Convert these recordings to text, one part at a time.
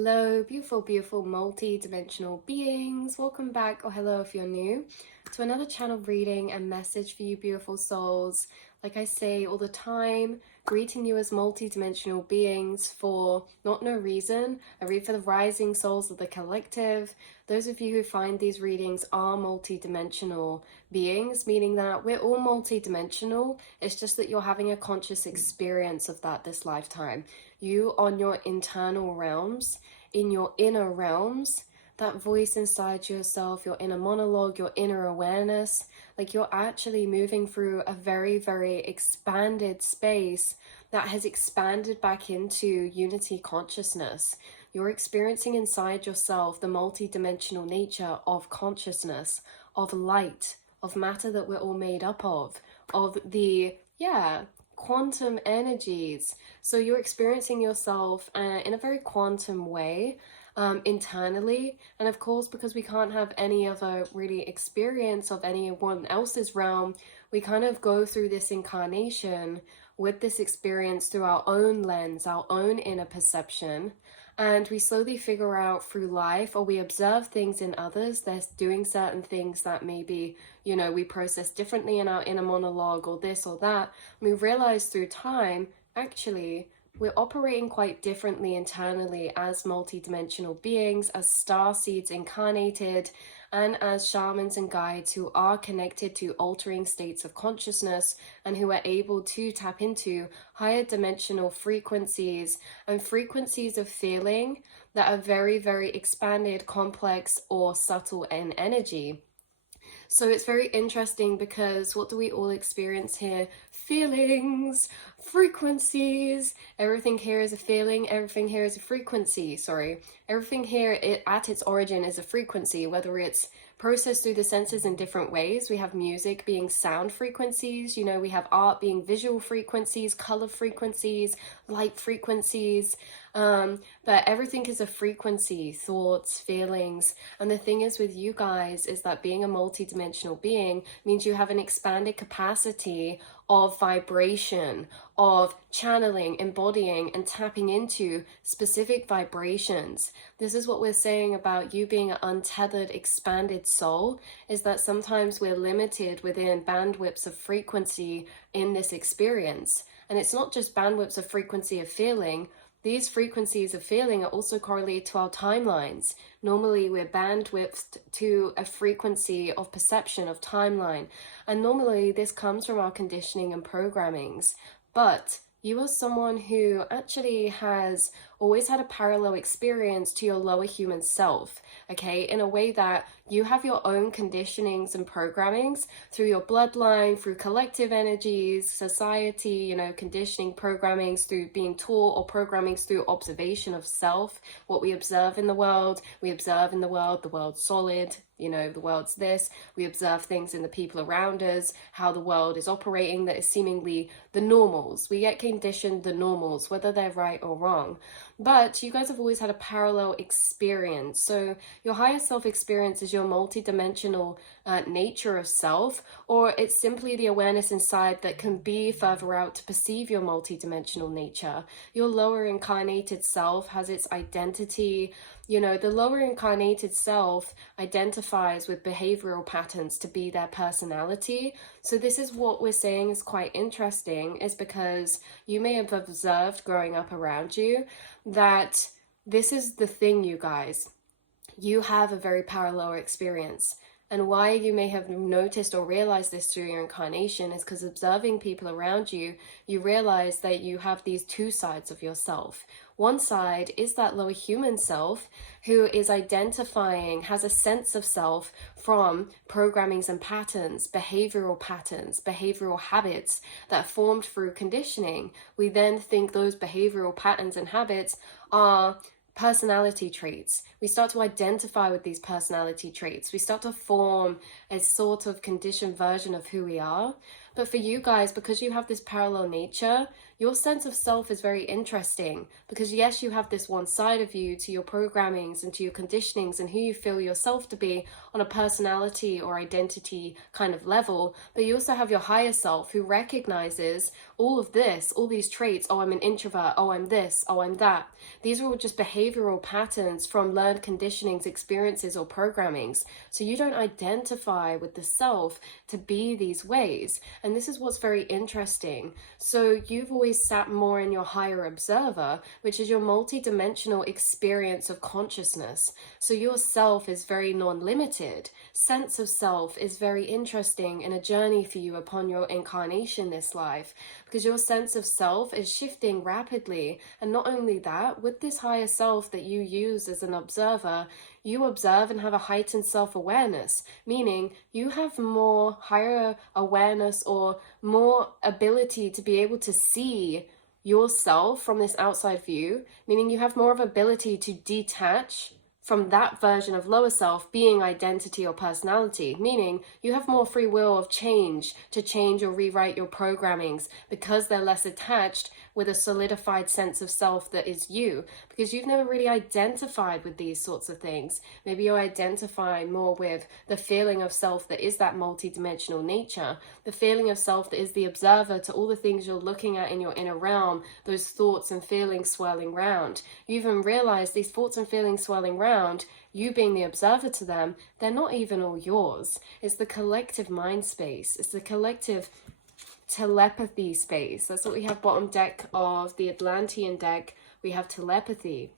Hello, beautiful, beautiful multi-dimensional beings. Welcome back, or hello if you're new, to another channel reading and message for you beautiful souls. Like I say all the time, greeting you as multi-dimensional beings for not no reason. I read for the rising souls of the collective. Those of you who find these readings are multi-dimensional beings, meaning that we're all multi-dimensional. It's just that you're having a conscious experience of that this lifetime. You on your internal realms, in your inner realms, that voice inside yourself, your inner monologue, your inner awareness, like you're actually moving through a very, very expanded space that has expanded back into unity consciousness. You're experiencing inside yourself the multi-dimensional nature of consciousness, of light, of matter that we're all made up of the, quantum energies. So you're experiencing yourself in a very quantum way internally. And of course, because we can't have any other really experience of anyone else's realm, we kind of go through this incarnation with this experience through our own lens, our own inner perception. And we slowly figure out through life, or we observe things in others. They're doing certain things that maybe, we process differently in our inner monologue, or this or that. And we realize through time, actually, we're operating quite differently internally as multidimensional beings, as star seeds incarnated, and as shamans and guides who are connected to altering states of consciousness and who are able to tap into higher dimensional frequencies and frequencies of feeling that are very, very expanded, complex, or subtle in energy. So it's very interesting because what do we all experience here? Feelings, frequencies. Everything here is a feeling, everything here is a frequency, Everything here at its origin is a frequency, whether it's processed through the senses in different ways. We have music being sound frequencies, we have art being visual frequencies, color frequencies, light frequencies. But everything is a frequency, thoughts, feelings. And the thing is with you guys is that being a multi-dimensional being means you have an expanded capacity of vibration, of channeling, embodying, and tapping into specific vibrations. This is what we're saying about you being an untethered, expanded soul, is that sometimes we're limited within bandwidths of frequency in this experience. And it's not just bandwidths of frequency of feeling. These frequencies of feeling are also correlated to our timelines. Normally, we're bandwidthed to a frequency of perception of timeline. And normally, this comes from our conditioning and programmings. But you are someone who actually has always had a parallel experience to your lower human self, okay? In a way that you have your own conditionings and programmings through your bloodline, through collective energies, society, conditioning, programmings through being taught, or programmings through observation of self, what we observe in the world. We observe in the world's solid, the world's this. We observe things in the people around us, how the world is operating that is seemingly the normals. We get conditioned the normals, whether they're right or wrong. But you guys have always had a parallel experience. So your higher self experience is your multi-dimensional nature of self, or it's simply the awareness inside that can be further out to perceive your multi-dimensional nature. Your lower incarnated self has its identity. The lower incarnated self identifies with behavioral patterns to be their personality. So this is what we're saying is quite interesting, is because you may have observed growing up around you that this is the thing, you guys. You have a very parallel experience. And why you may have noticed or realized this through your incarnation is because observing people around you, you realize that you have these two sides of yourself. One side is that lower human self who is identifying, has a sense of self from programmings and patterns, behavioral habits that are formed through conditioning. We then think those behavioral patterns and habits are personality traits. We start to identify with these personality traits. We start to form a sort of conditioned version of who we are. But for you guys, because you have this parallel nature, your sense of self is very interesting because yes, you have this one side of you to your programmings and to your conditionings and who you feel yourself to be on a personality or identity kind of level, but you also have your higher self who recognizes all of this, all these traits. Oh, I'm an introvert. Oh, I'm this. Oh, I'm that. These are all just behavioral patterns from learned conditionings, experiences, or programmings. So you don't identify with the self to be these ways. And this is what's very interesting. So you've always sat more in your higher observer, which is your multi-dimensional experience of consciousness. So your self is very non-limited. Sense of self is very interesting in a journey for you upon your incarnation this life, because your sense of self is shifting rapidly. And not only that, with this higher self that you use as an observer, you observe and have a heightened self-awareness, meaning you have more higher awareness or more ability to be able to see yourself from this outside view, meaning you have more of ability to detach from that version of lower self being identity or personality, meaning you have more free will of change to change or rewrite your programmings because they're less attached with a solidified sense of self that is you, because you've never really identified with these sorts of things. Maybe you identify more with the feeling of self that is that multidimensional nature, the feeling of self that is the observer to all the things you're looking at in your inner realm, those thoughts and feelings swirling round. You even realize these thoughts and feelings swirling round, you being the observer to them, they're not even all yours. It's the collective mind space. It's the collective telepathy space. That's what we have bottom deck of the Atlantean deck. We have telepathy.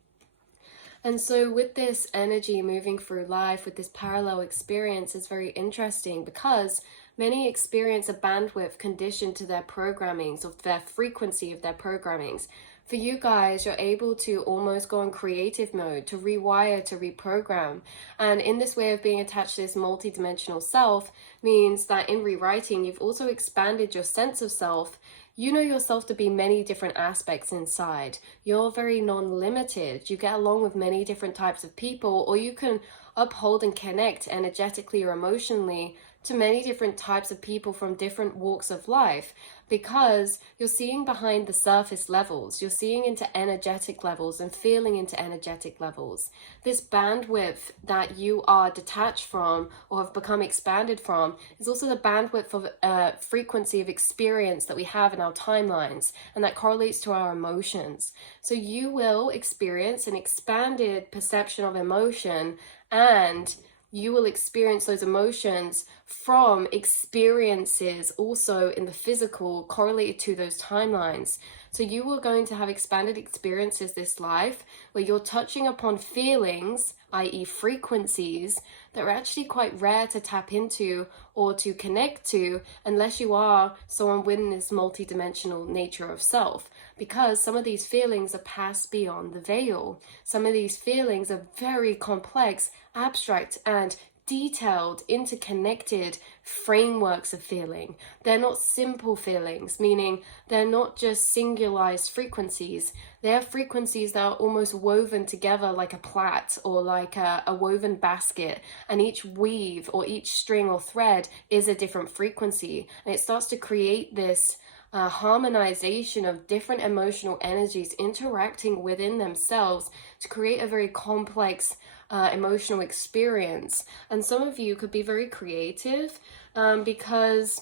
And so with this energy moving through life, with this parallel experience, is very interesting because many experience a bandwidth conditioned to their programmings, of their frequency of their programmings. For you guys, you're able to almost go in creative mode, to rewire, to reprogram. And in this way of being attached to this multidimensional self means that in rewriting, you've also expanded your sense of self. You know yourself to be many different aspects inside. You're very non-limited. You get along with many different types of people, or you can uphold and connect energetically or emotionally to many different types of people from different walks of life, because you're seeing behind the surface levels, you're seeing into energetic levels and feeling into energetic levels. This bandwidth that you are detached from or have become expanded from is also the bandwidth of frequency of experience that we have in our timelines, and that correlates to our emotions. So you will experience an expanded perception of emotion, and you will experience those emotions from experiences also in the physical correlated to those timelines. So you are going to have expanded experiences this life where you're touching upon feelings, i.e. frequencies, that are actually quite rare to tap into or to connect to unless you are someone within this multidimensional nature of self, because some of these feelings are passed beyond the veil. Some of these feelings are very complex, abstract, and detailed, interconnected frameworks of feeling. They're not simple feelings, meaning they're not just singularized frequencies. They're frequencies that are almost woven together like a plait or like a woven basket, and each weave or each string or thread is a different frequency, and it starts to create this harmonization of different emotional energies interacting within themselves to create a very complex emotional experience. And some of you could be very creative because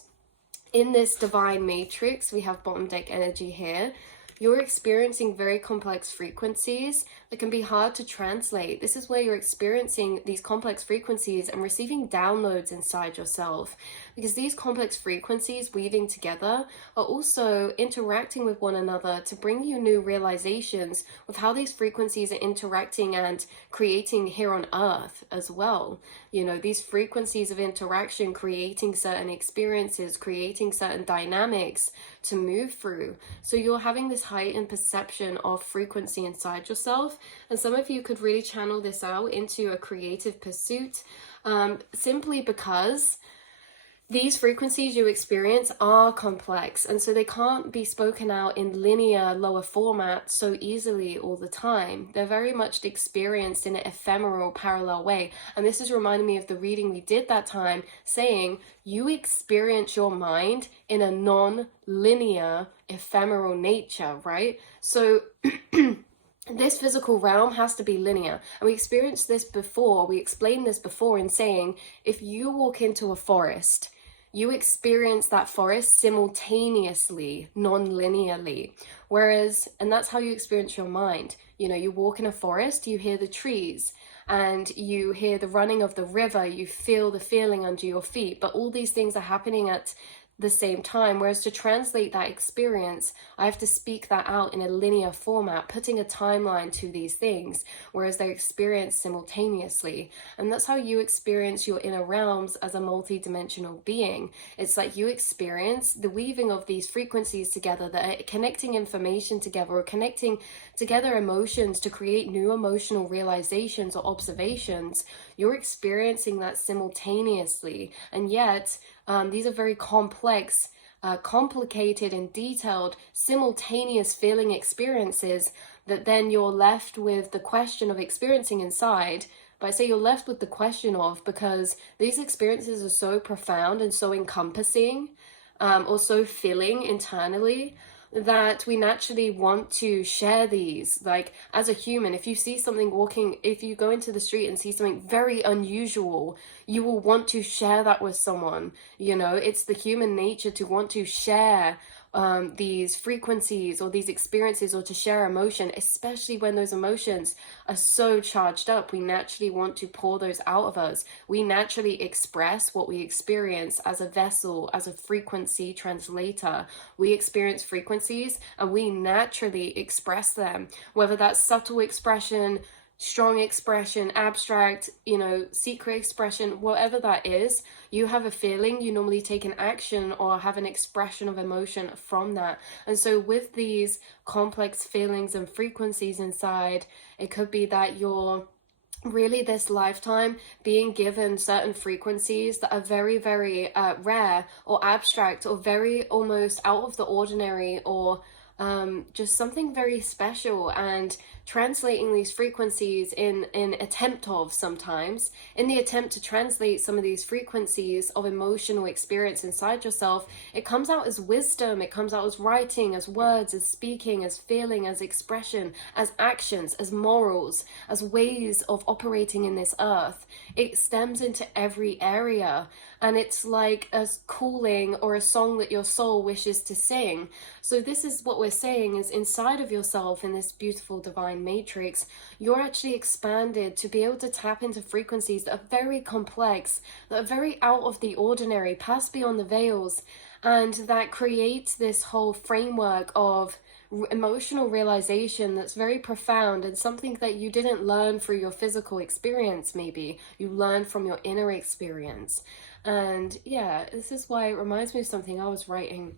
in this divine matrix, we have bottom deck energy here. You're experiencing very complex frequencies that can be hard to translate. This is where you're experiencing these complex frequencies and receiving downloads inside yourself, because these complex frequencies weaving together are also interacting with one another to bring you new realizations of how these frequencies are interacting and creating here on earth as well. You know, these frequencies of interaction creating certain experiences, creating certain dynamics to move through. So you're having this heightened perception of frequency inside yourself, and some of you could really channel this out into a creative pursuit, simply because these frequencies you experience are complex, and so they can't be spoken out in linear lower format so easily all the time. They're very much experienced in an ephemeral parallel way. And this is reminding me of the reading we did that time, saying you experience your mind in a non-linear ephemeral nature, right? So this physical realm has to be linear. And we experienced this before, we explained this before in saying, if you walk into a forest, you experience that forest simultaneously, non-linearly. Whereas, and that's how you experience your mind. You know, you walk in a forest, you hear the trees, and you hear the running of the river, you feel the feeling under your feet, but all these things are happening at the same time. Whereas to translate that experience, I have to speak that out in a linear format, putting a timeline to these things, whereas they're experienced simultaneously. And that's how you experience your inner realms as a multi-dimensional being. It's like you experience the weaving of these frequencies together that are connecting information together, or connecting together emotions to create new emotional realizations or observations. You're experiencing that simultaneously, and yet these are very complex, complicated and detailed simultaneous feeling experiences that then you're left with the question of experiencing inside. But I say you're left with the question of, because these experiences are so profound and so encompassing, or so filling internally, that we naturally want to share these. Like, as a human, if you see something walking, if you go into the street and see something very unusual, you will want to share that with someone. You know, it's the human nature to want to share these frequencies or these experiences, or to share emotion, especially when those emotions are so charged up. We naturally want to pour those out of us. We naturally express what we experience as a vessel, as a frequency translator. We experience frequencies and we naturally express them, whether that's subtle expression, strong expression, abstract, you know, secret expression, whatever that is. You have a feeling, you normally take an action or have an expression of emotion from that. And so with these complex feelings and frequencies inside, it could be that you're really this lifetime being given certain frequencies that are very, very rare or abstract, or very almost out of the ordinary, or just something very special. And translating these frequencies in attempt of, sometimes in the attempt to translate some of these frequencies of emotional experience inside yourself, it comes out as wisdom, it comes out as writing, as words, as speaking, as feeling, as expression, as actions, as morals, as ways of operating in this earth. It stems into every area, and it's like a calling or a song that your soul wishes to sing. So this is what we're saying, is inside of yourself, in this beautiful divine matrix, you're actually expanded to be able to tap into frequencies that are very complex, that are very out of the ordinary, pass beyond the veils, and that creates this whole framework of emotional realization that's very profound, and something that you didn't learn through your physical experience. Maybe you learned from your inner experience. And yeah, this is why it reminds me of something I was writing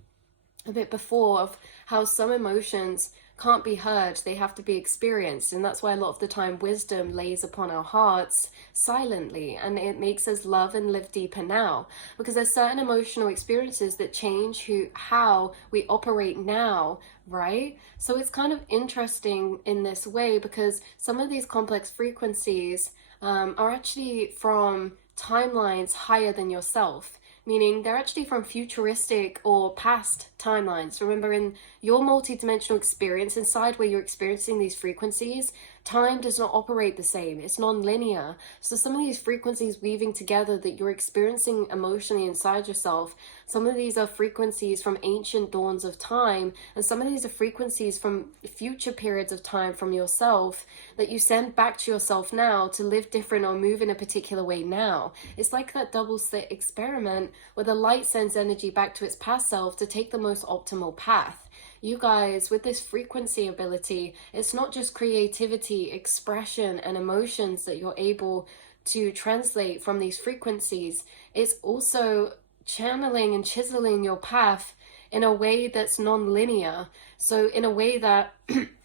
a bit before, of how some emotions can't be heard, they have to be experienced. And that's why a lot of the time wisdom lays upon our hearts silently, and it makes us love and live deeper now, because there's certain emotional experiences that change how we operate now, right? So it's kind of interesting in this way, because some of these complex frequencies are actually from timelines higher than yourself, meaning they're actually from futuristic or past timelines. Remember, in your multidimensional experience, inside where you're experiencing these frequencies, time does not operate the same. It's non-linear. So some of these frequencies weaving together that you're experiencing emotionally inside yourself, some of these are frequencies from ancient dawns of time, and some of these are frequencies from future periods of time from yourself that you send back to yourself now to live different or move in a particular way now. It's like that double slit experiment where the light sends energy back to its past self to take the most optimal path. You guys, with this frequency ability, it's not just creativity, expression, and emotions that you're able to translate from these frequencies. It's also channeling and chiseling your path in a way that's non-linear. So in a way that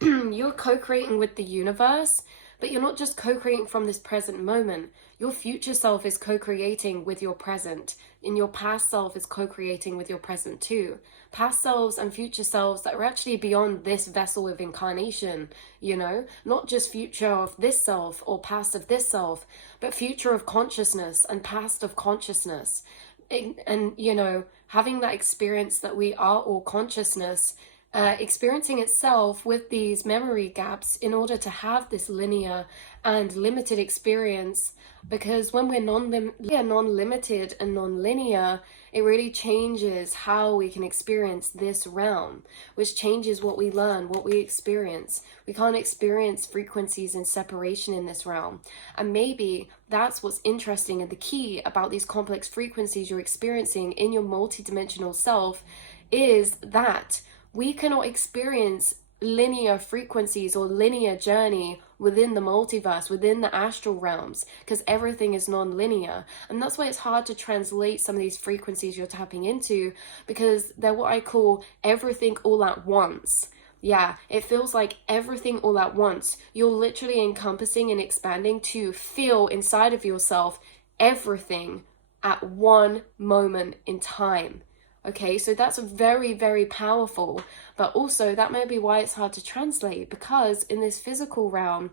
you're co-creating with the universe, But you're not just co-creating from this present moment. Your future self is co-creating with your present, and your past self is co-creating with your present too. Past selves and future selves that are actually beyond this vessel of incarnation, you know, not just future of this self or past of this self, but future of consciousness and past of consciousness. And you know, having that experience that we are all consciousness, experiencing itself with these memory gaps in order to have this linear and limited experience. Because when we're non-limited and non-linear, it really changes how we can experience this realm, which changes what we learn, what we experience. We can't experience frequencies in separation in this realm. And maybe that's what's interesting and the key about these complex frequencies you're experiencing in your multidimensional self, is that we cannot experience linear frequencies or linear journey within the multiverse, within the astral realms, because everything is non-linear. And that's why it's hard to translate some of these frequencies you're tapping into, because they're what I call everything all at once. Yeah, it feels like everything all at once. You're literally encompassing and expanding to feel inside of yourself everything at one moment in time. Okay, so that's very, very powerful, but also that may be why it's hard to translate, because in this physical realm,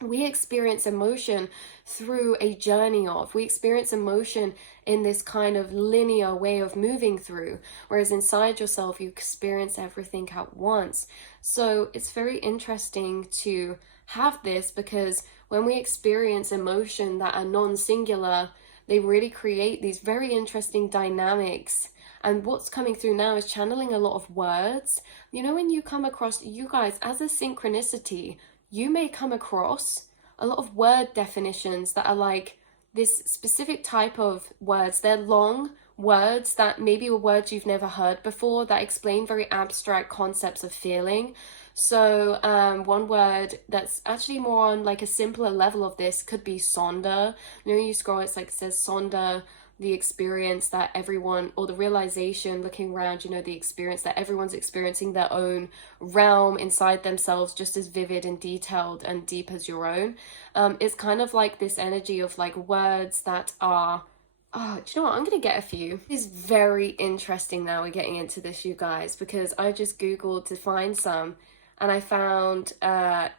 we experience emotion through a journey of, we experience emotion in this kind of linear way of moving through, whereas inside yourself, you experience everything at once. So it's very interesting to have this, because when we experience emotion that are non-singular, they really create these very interesting dynamics. And what's coming through now is channeling a lot of words. You know, when you come across, you guys, as a synchronicity, you may come across a lot of word definitions that are like this specific type of words. They're long words that maybe were words you've never heard before, that explain very abstract concepts of feeling. So one word that's actually more on like a simpler level of this could be sonder. You know, you scroll, it's like, it says sonder, the experience that everyone, or the realization looking around, you know, the experience that everyone's experiencing their own realm inside themselves, just as vivid and detailed and deep as your own. It's kind of like this energy of like words that are, oh, do you know what? I'm going to get a few. It's very interesting now we're getting into this, you guys, because I just Googled to find some. And I found,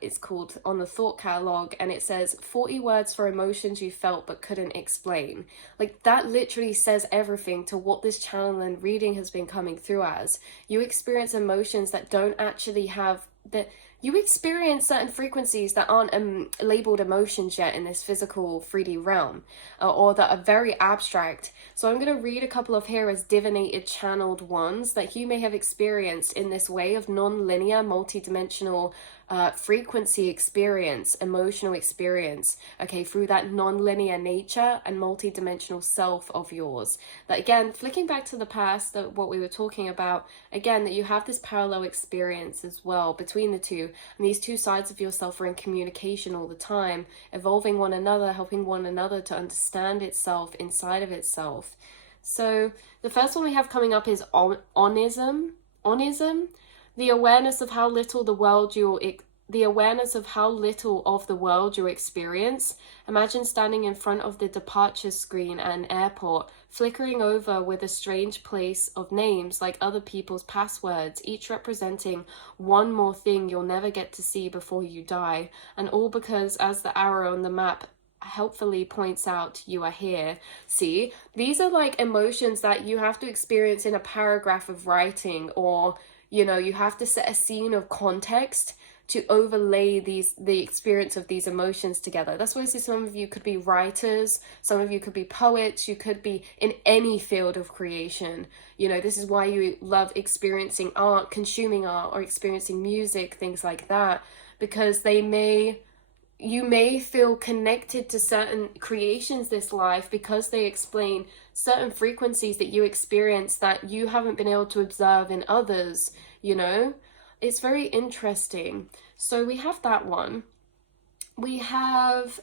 it's called On the Thought Catalog, and it says 40 words for emotions you felt but couldn't explain. Like, that literally says everything to what this channel and reading has been coming through as. You experience emotions that don't actually have, that you experience certain frequencies that aren't labeled emotions yet in this physical 3D realm, or that are very abstract. So I'm going to read a couple of here as divinated channeled ones that you may have experienced in this way of non-linear, multi-dimensional frequency experience, emotional experience, okay, through that non-linear nature and multi-dimensional self of yours. That, again, flicking back to the past, that what we were talking about, again, that you have this parallel experience as well between the two, and these two sides of yourself are in communication all the time, evolving one another, helping one another to understand itself inside of itself. So the first one we have coming up is onism. Onism, the awareness of how little of the world you experience. Imagine standing in front of the departure screen at an airport, flickering over with a strange place of names like other people's passwords, each representing one more thing you'll never get to see before you die. And all because, as the arrow on the map helpfully points out, you are here. See, these are like emotions that you have to experience in a paragraph of writing, or you know, you have to set a scene of context to overlay the experience of these emotions together. That's why I say some of you could be writers, some of you could be poets, you could be in any field of creation. You know, this is why you love experiencing art, consuming art, or experiencing music, things like that, because you may feel connected to certain creations this life because they explain certain frequencies that you experience that you haven't been able to observe in others, you know? It's very interesting. So we have that one. We have,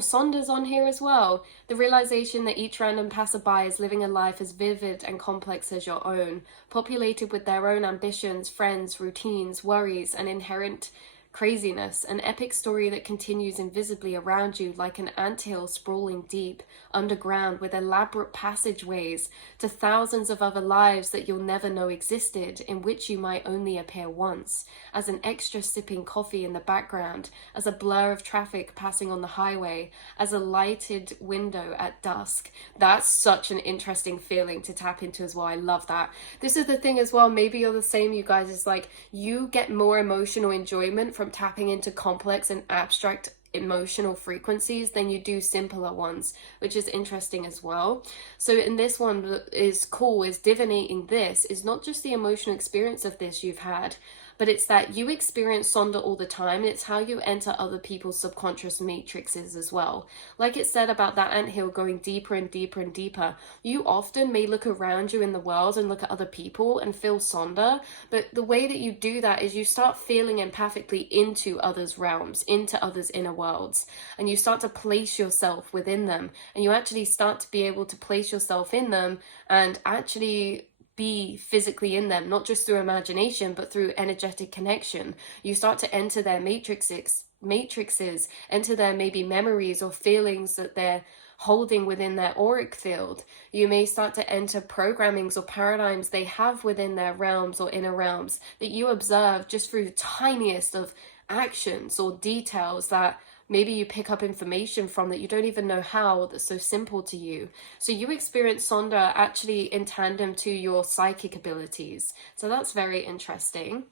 Sonder's on here as well. The realization that each random passerby is living a life as vivid and complex as your own, populated with their own ambitions, friends, routines, worries, and inherent craziness, an epic story that continues invisibly around you like an anthill sprawling deep underground with elaborate passageways to thousands of other lives that you'll never know existed, in which you might only appear once, as an extra sipping coffee in the background, as a blur of traffic passing on the highway, as a lighted window at dusk. That's such an interesting feeling to tap into as well. I love that. This is the thing as well, maybe you're the same, you guys, is like you get more emotional enjoyment from tapping into complex and abstract emotional frequencies than you do simpler ones, which is interesting as well. So in this one is cool, is divinating this is not just the emotional experience of this you've had, but it's that you experience Sonder all the time. It's how you enter other people's subconscious matrices as well. Like it said about that anthill going deeper and deeper and deeper, you often may look around you in the world and look at other people and feel Sonder, but the way that you do that is you start feeling empathically into others' realms, into others' inner worlds, and you start to place yourself within them, and you actually start to be able to place yourself in them and actually be physically in them, not just through imagination, but through energetic connection. You start to enter their matrices, enter their maybe memories or feelings that they're holding within their auric field. You may start to enter programmings or paradigms they have within their realms or inner realms that you observe just through the tiniest of actions or details that maybe you pick up information from that you don't even know how, that's so simple to you. So you experience Sonder actually in tandem to your psychic abilities. So that's very interesting.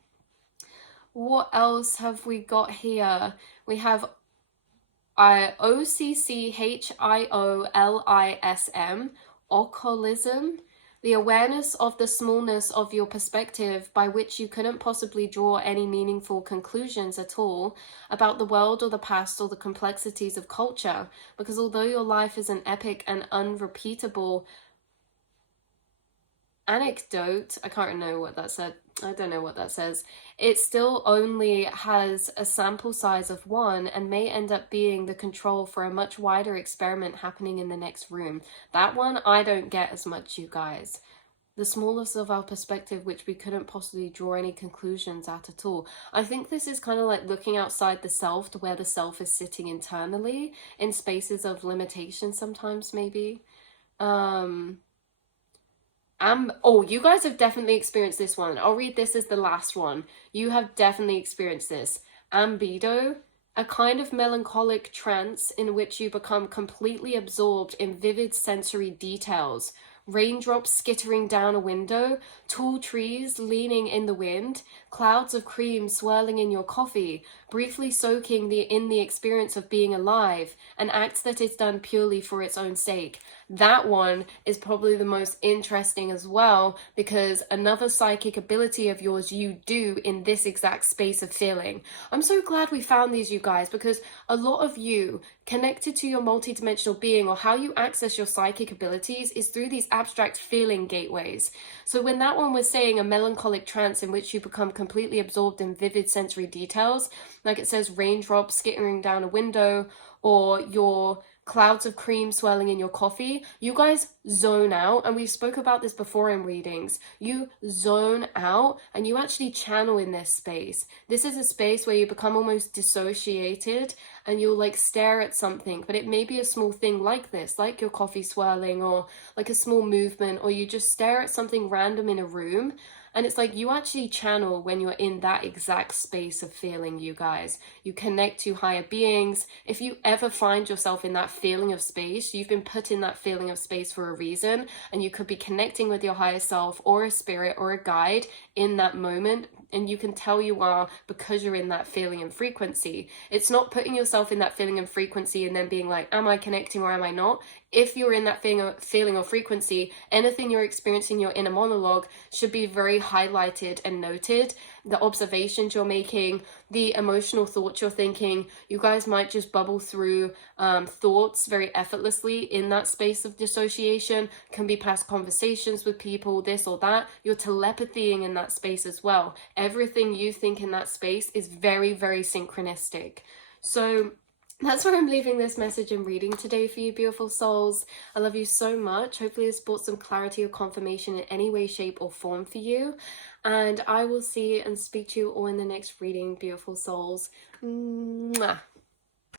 What else have we got here? We have OCCHIOLISM, occultism, the awareness of the smallness of your perspective by which you couldn't possibly draw any meaningful conclusions at all about the world or the past or the complexities of culture, because although your life is an epic and unrepeatable anecdote, I can't know what that said, I don't know what that says, it still only has a sample size of one and may end up being the control for a much wider experiment happening in the next room. That one I don't get as much, you guys. The smallness of our perspective, which we couldn't possibly draw any conclusions at all. I think this is kind of like looking outside the self to where the self is sitting internally in spaces of limitation sometimes, maybe. Oh, you guys have definitely experienced this one. I'll read this as the last one. You have definitely experienced this. Ambido, a kind of melancholic trance in which you become completely absorbed in vivid sensory details. Raindrops skittering down a window, tall trees leaning in the wind, clouds of cream swirling in your coffee, briefly soaking in the experience of being alive, an act that is done purely for its own sake. That one is probably the most interesting as well, because another psychic ability of yours you do in this exact space of feeling. I'm so glad we found these, you guys, because a lot of you connected to your multidimensional being or how you access your psychic abilities is through these abstract feeling gateways. So when that one was saying a melancholic trance in which you become completely absorbed in vivid sensory details, like it says raindrops skittering down a window or your clouds of cream swirling in your coffee, you guys zone out, and we've spoke about this before in readings. You zone out and you actually channel in this space. This is a space where you become almost dissociated and you'll like stare at something, but it may be a small thing like this, like your coffee swirling or like a small movement, or you just stare at something random in a room. And it's like you actually channel when you're in that exact space of feeling, you guys. You connect to higher beings. If you ever find yourself in that feeling of space, you've been put in that feeling of space for a reason, and you could be connecting with your higher self or a spirit or a guide in that moment, and you can tell you are because you're in that feeling and frequency. It's not putting yourself in that feeling and frequency and then being like, am I connecting or am I not? If you're in that feeling or frequency, anything you're experiencing in your inner monologue should be very highlighted and noted. The observations you're making, the emotional thoughts you're thinking, you guys might just bubble through thoughts very effortlessly in that space of dissociation. Can be past conversations with people, this or that. You're telepathying in that space as well. Everything you think in that space is very, very synchronistic. So that's where I'm leaving this message and reading today for you, beautiful souls. I love you so much. Hopefully this brought some clarity or confirmation in any way, shape or form for you. And I will see and speak to you all in the next reading, beautiful souls. Mwah.